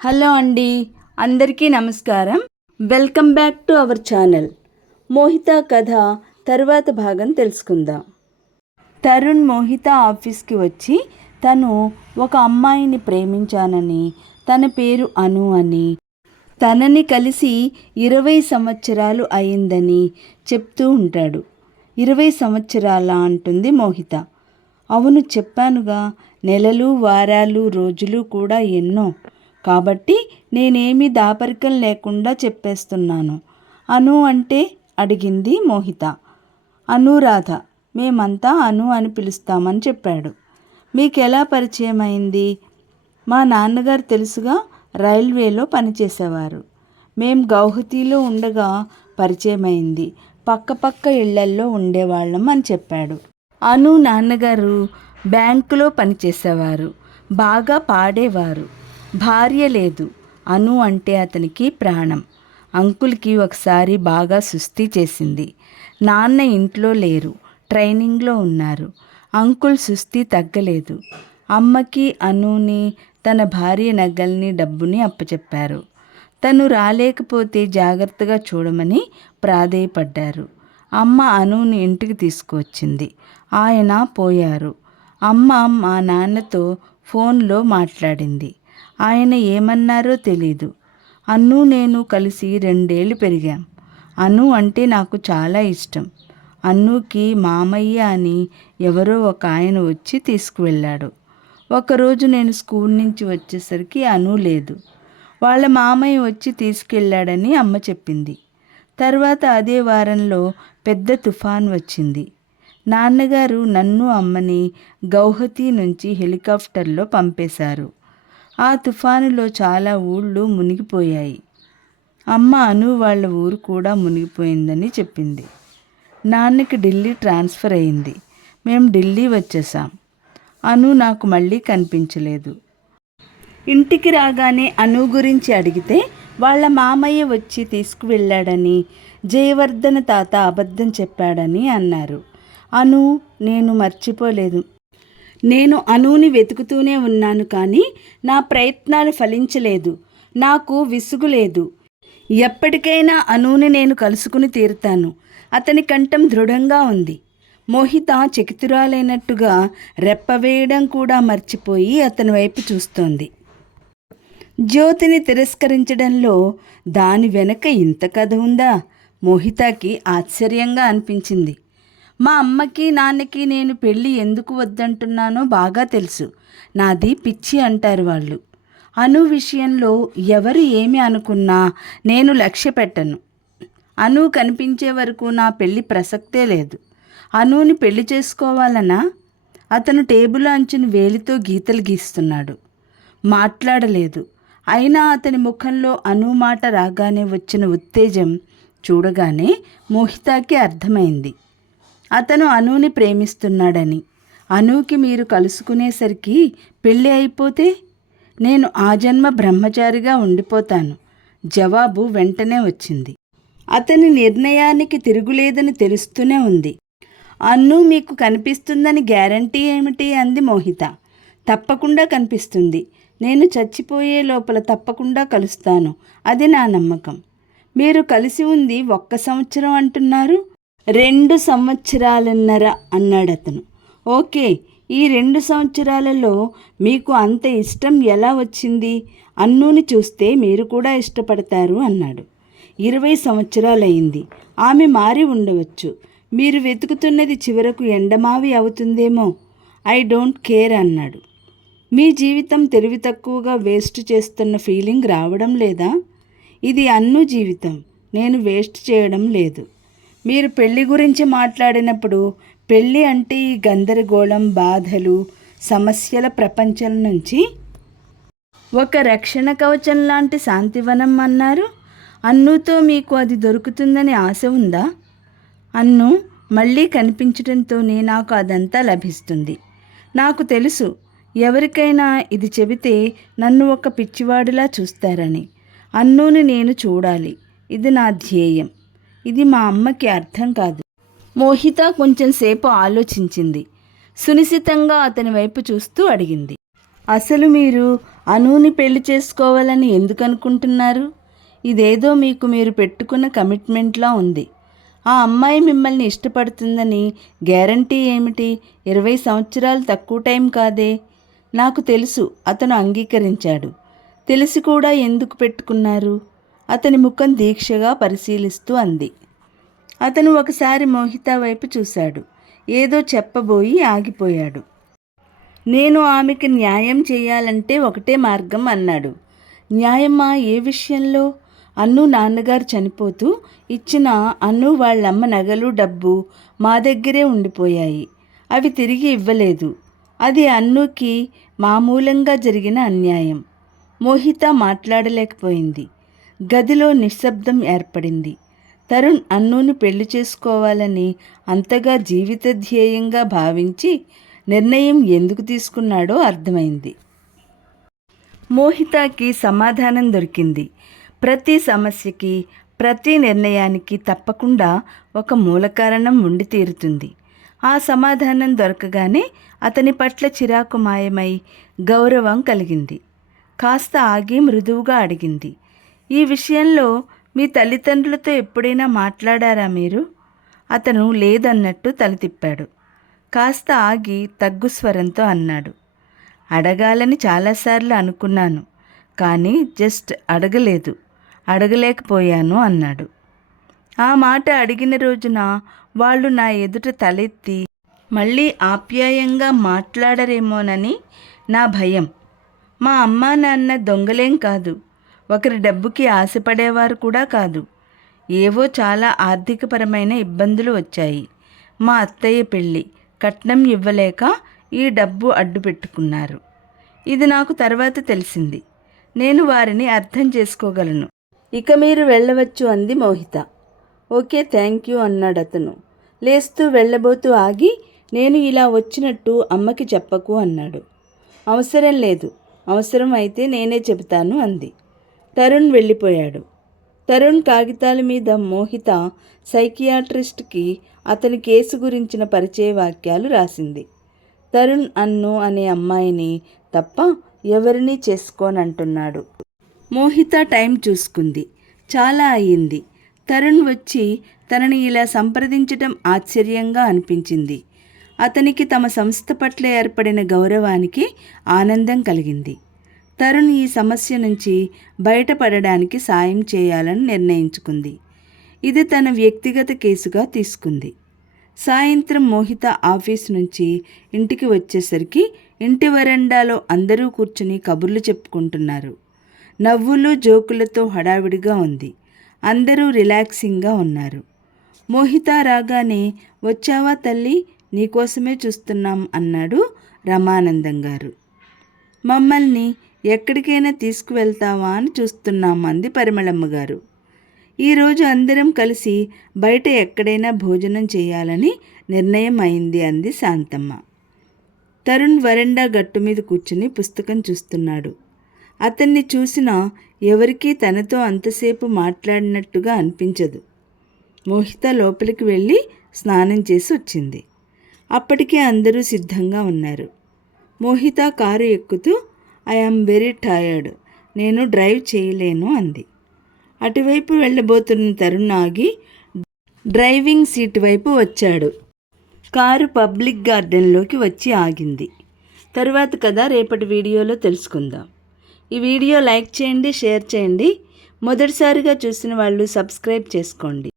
Hello అండి అందరికీ నమస్కారం. Welcome back to our channel. Mohita కథ తరువాత భాగం తెలుసుకుందాం. తరుణ్ మోహిత ఆఫీస్కి వచ్చి తను ఒక అమ్మాయిని ప్రేమించానని తన పేరు అను అని తనని కలిసి ఇరవై సంవత్సరాలు అయిందని చెప్తూ ఉంటాడు. ఇరవై సంవత్సరాల అంటుంది మోహిత. అవును చెప్పానుగా నెలలు వారాలు రోజులు కూడా ఎన్నో. కాబట్టి నేనేమీ దాపరికం లేకుండా చెప్పేస్తున్నాను. అను అంటే అడిగింది మోహిత. అనురాధ మేమంతా అను అని పిలుస్తామని చెప్పాడు. మీకు ఎలా పరిచయం అయింది మా నాన్నగారు తెలుసుగా రైల్వేలో పనిచేసేవారు. మేం గౌహతిలో ఉండగా పరిచయమైంది. పక్కపక్క పక్క పక్క ఇళ్ళల్లో ఉండేవాళ్ళం అని చెప్పాడు. అను నాన్నగారు బ్యాంకులో పనిచేసేవారు. బాగా పాడేవారు. భార్య లేదు. అను అంటే అతనికి ప్రాణం. అంకుల్కి ఒకసారి బాగా సుస్థి చేసింది. నాన్న ఇంట్లో లేరు. ట్రైనింగ్లో ఉన్నారు. అంకుల్ సుస్థి తగ్గలేదు. అమ్మకి అనుని తన భార్య నగల్ని డబ్బుని అప్పచెప్పారు. తను రాలేకపోతే జాగ్రత్తగా చూడమని ప్రాధేయపడ్డారు. అమ్మ అనుని ఇంటికి తీసుకువచ్చింది. ఆయన పోయారు. అమ్మ మా నాన్నతో ఫోన్లో మాట్లాడింది. ఆయన ఏమన్నారో తెలీదు. అన్ను నేను కలిసి రెండేళ్ళు పెరిగాం. అను అంటే నాకు చాలా ఇష్టం. అన్నుకి మామయ్య అని ఎవరో ఒక ఆయన వచ్చి తీసుకువెళ్ళాడు. ఒకరోజు నేను స్కూల్ నుంచి వచ్చేసరికి అను లేదు. వాళ్ళ మామయ్య వచ్చి తీసుకెళ్ళాడని అమ్మ చెప్పింది. తర్వాత అదే వారంలో పెద్ద తుఫాన్ వచ్చింది. నాన్నగారు నన్ను అమ్మని గౌహతి నుంచి హెలికాప్టర్లో పంపేశారు. ఆ తుఫానులో చాలా ఊళ్ళు మునిగిపోయాయి. అమ్మ అను వాళ్ళ ఊరు కూడా మునిగిపోయిందని చెప్పింది. నాన్నకి ఢిల్లీ ట్రాన్స్ఫర్ అయింది. మేము ఢిల్లీ వచ్చేసాం అను నాకు మళ్ళీ కనిపించలేదు. ఇంటికి రాగానే అను గురించి అడిగితే వాళ్ళ మామయ్య వచ్చి తీసుకువెళ్ళాడని జయవర్ధన తాత అబద్ధం చెప్పాడని అన్నారు. అను నేను మర్చిపోలేదు. నేను అనుని వెతుకుతూనే ఉన్నాను కానీ నా ప్రయత్నాలు ఫలించలేదు. నాకు విసుగు లేదు. ఎప్పటికైనా అనుని నేను కలుసుకుని తీరుతాను. అతని కంఠం దృఢంగా ఉంది. మోహిత చకితురాలైనట్టుగా రెప్పవేయడం కూడా మర్చిపోయి అతని వైపు చూస్తోంది. జ్యోతిని తిరస్కరించడంలో దాని వెనక ఇంత కథ ఉందా? మోహితకి ఆశ్చర్యంగా అనిపించింది. మా అమ్మకి నాన్నకి నేను పెళ్ళి ఎందుకు వద్దంటున్నానో బాగా తెలుసు. నాది పిచ్చి అంటారు వాళ్ళు. అను విషయంలో ఎవరు ఏమి అనుకున్నా నేను లక్ష్య పెట్టను. అను కనిపించే వరకు నా పెళ్ళి ప్రసక్తే లేదు. అనుని పెళ్ళి చేసుకోవాలనా? అతను టేబుల్ అంచుని వేలితో గీతలు గీస్తున్నాడు. మాట్లాడలేదు. అయినా అతని ముఖంలో అను మాట రాగానే వచ్చిన ఉత్తేజం చూడగానే మోహితాకి అర్థమైంది. అతను అనుని ప్రేమిస్తున్నాడని. అనుకి మీరు కలుసుకునేసరికి పెళ్ళి అయిపోతే నేను ఆ జన్మ బ్రహ్మచారిగా ఉండిపోతాను. జవాబు వెంటనే వచ్చింది. అతని నిర్ణయానికి తిరుగులేదని తెలుస్తూనే ఉంది. అన్ను మీకు కనిపిస్తుందని గ్యారంటీ ఏమిటి? అంది మోహిత. తప్పకుండా కనిపిస్తుంది. నేను చచ్చిపోయే లోపల తప్పకుండా కలుస్తాను. అది నా నమ్మకం. మీరు కలిసి ఉంది ఒక్క సంవత్సరం అంటున్నారు? రెండు సంవత్సరాలున్నర అన్నాడు అతను ఓకే ఈ రెండు సంవత్సరాలలో మీకు అంత ఇష్టం ఎలా వచ్చింది? అన్నుని చూస్తే మీరు కూడా ఇష్టపడతారు అన్నాడు. ఇరవై సంవత్సరాలయ్యింది ఆమె మారి ఉండవచ్చు. మీరు వెతుకుతున్నది చివరకు ఎండమావి అవుతుందేమో? ఐ డోంట్ కేర్ అన్నాడు. మీ జీవితం తెలివి తక్కువగా వేస్ట్ చేస్తున్న ఫీలింగ్ రావడం లేదా? ఇది అన్ను జీవితం. నేను వేస్ట్ చేయడం లేదు. మీరు పెళ్ళి గురించి మాట్లాడినప్పుడు పెళ్ళి అంటే ఈ గందరగోళం బాధలు సమస్యల ప్రపంచం నుంచి ఒక రక్షణ కవచం లాంటి శాంతివనం అన్నారు. అన్నుతో మీకు అది దొరుకుతుందని ఆశ ఉందా? అన్ను మళ్ళీ కనిపించడంతోనే నాకు అదంతా లభిస్తుంది. నాకు తెలుసు ఎవరికైనా ఇది చెబితే నన్ను ఒక పిచ్చివాడిలా చూస్తారని. అన్నుని నేను చూడాలి. ఇది నా ధ్యేయం. ఇది మా అమ్మకి అర్థం కాదు. మోహిత కొంచెం సేపు ఆలోచించింది. సునిశితంగా అతని వైపు చూస్తూ అడిగింది. అసలు మీరు అనూని పెళ్ళి చేసుకోవాలని ఎందుకు అనుకుంటున్నారు ఇదేదో మీకు మీరు పెట్టుకున్న కమిట్మెంట్లా ఉంది. ఆ అమ్మాయి మిమ్మల్ని ఇష్టపడుతుందని గ్యారంటీ ఏమిటి? ఇరవై సంవత్సరాలు తక్కువ టైం కాదే? నాకు తెలుసు అతను అంగీకరించాడు. తెలిసి కూడా ఎందుకు పెట్టుకున్నారు? అతని ముఖం దీక్షగా పరిశీలిస్తూ అంది. అతను ఒకసారి మోహిత వైపు చూశాడు. ఏదో చెప్పబోయి ఆగిపోయాడు. నేను ఆమెకి న్యాయం చేయాలంటే ఒకటే మార్గం అన్నాడు. న్యాయమా ఏ విషయంలో? అన్ను నాన్నగారు చనిపోతూ ఇచ్చిన అన్ను వాళ్ళమ్మ నగలు డబ్బు మా దగ్గరే ఉండిపోయాయి. అవి తిరిగి ఇవ్వలేదు. అది అన్నుకి మామూలంగా జరిగిన అన్యాయం. మోహిత మాట్లాడలేకపోయింది. గదిలో నిశ్శబ్దం ఏర్పడింది. తరుణ్ అన్నుని పెళ్ళి చేసుకోవాలని అంతగా జీవిత ధ్యేయంగా భావించి నిర్ణయం ఎందుకు తీసుకున్నాడో అర్థమైంది. మోహితాకి సమాధానం దొరికింది. ప్రతి సమస్యకి ప్రతి నిర్ణయానికి తప్పకుండా ఒక మూల కారణం ఉండి తీరుతుంది. ఆ సమాధానం దొరకగానే అతని పట్ల చిరాకు మాయమై గౌరవం కలిగింది. కాస్త ఆగి మృదువుగా అడిగింది. ఈ విషయంలో మీ తల్లిదండ్రులతో ఎప్పుడైనా మాట్లాడారా మీరు? అతను లేదన్నట్టు తల తిప్పాడు. కాస్త ఆగి తగ్గు స్వరంతో అన్నాడు. అడగాలని చాలాసార్లు అనుకున్నాను కానీ జస్ట్ అడగలేదు. అడగలేకపోయాను అన్నాడు. ఆ మాట అడిగిన రోజున వాళ్ళు నా ఎదుట తలెత్తి మళ్ళీ ఆప్యాయంగా మాట్లాడరేమోనని నా భయం. మా అమ్మా నాన్న దొంగలేం కాదు. ఒకరి డబ్బుకి ఆశపడేవారు కూడా కాదు. ఏవో చాలా ఆర్థికపరమైన ఇబ్బందులు వచ్చాయి. మా అత్తయ్య పెళ్ళి కట్నం ఇవ్వలేక ఈ డబ్బు అడ్డు పెట్టుకున్నారు. ఇది నాకు తర్వాత తెలిసింది. నేను వారిని అర్థం చేసుకోగలను. ఇక మీరు వెళ్ళవచ్చు అంది మోహిత. ఓకే థ్యాంక్ యూ అన్నాడు అతను. లేస్తూ వెళ్ళబోతూ ఆగి నేను ఇలా వచ్చినట్టు అమ్మకి చెప్పకు అన్నాడు. అవసరం లేదు. అవసరం అయితే నేనే చెబుతాను అంది. తరుణ్ వెళ్ళిపోయాడు. తరుణ్ కాగితాల మీద మోహిత సైకియాట్రిస్ట్కి అతని కేసు గురించిన పరిచయ వాక్యాలు రాసింది. తరుణ్ అన్ను అనే అమ్మాయిని తప్ప ఎవరినీ చేసుకోనంటున్నాడు. మోహిత టైం చూసుకుంది. చాలా అయ్యింది. తరుణ్ వచ్చి తనని ఇలా సంప్రదించటం ఆశ్చర్యంగా అనిపించింది. అతనికి తమ సంస్థ పట్ల ఏర్పడిన గౌరవానికి ఆనందం కలిగింది. తరుణ్ ఈ సమస్య నుంచి బయటపడడానికి సాయం చేయాలని నిర్ణయించుకుంది. ఇది తన వ్యక్తిగత కేసుగా తీసుకుంది. సాయంత్రం మోహిత ఆఫీస్ నుంచి ఇంటికి వచ్చేసరికి ఇంటి వరండాలో అందరూ కూర్చుని కబుర్లు చెప్పుకుంటున్నారు. నవ్వులు జోకులతో హడావిడిగా ఉంది. అందరూ రిలాక్సింగ్గా ఉన్నారు. మోహిత రాగానే వచ్చావా తల్లి? నీకోసమే చూస్తున్నాం అన్నాడు రమానందం గారు. మమ్మల్ని ఎక్కడికైనా తీసుకువెళ్తావా అని చూస్తున్నాం అంది పరిమళమ్మ గారు ఈరోజు అందరం కలిసి బయట ఎక్కడైనా భోజనం చేయాలని నిర్ణయం అయింది అంది శాంతమ్మ. తరుణ్ వరండా గట్టు మీద కూర్చుని పుస్తకం చూస్తున్నాడు. అతన్ని చూసినా ఎవరికీ తనతో అంతసేపు మాట్లాడినట్టుగా అనిపించదు. మోహిత లోపలికి వెళ్ళి స్నానం చేసి వచ్చింది. అప్పటికే అందరూ సిద్ధంగా ఉన్నారు. మోహిత కారు ఎక్కుతూ ఐఆమ్ వెరీ టయర్డ్ నేను డ్రైవ్ చేయలేను అంది. అటువైపు వెళ్ళబోతున్న తరుణ్ ఆగి డ్రైవింగ్ సీట్ వైపు వచ్చాడు. కారు పబ్లిక్ గార్డెన్లోకి వచ్చి ఆగింది. తరువాత కదా రేపటి వీడియోలో తెలుసుకుందాం. ఈ వీడియో లైక్ చేయండి షేర్ చేయండి. మొదటిసారిగా చూసిన వాళ్ళు సబ్స్క్రైబ్ చేసుకోండి.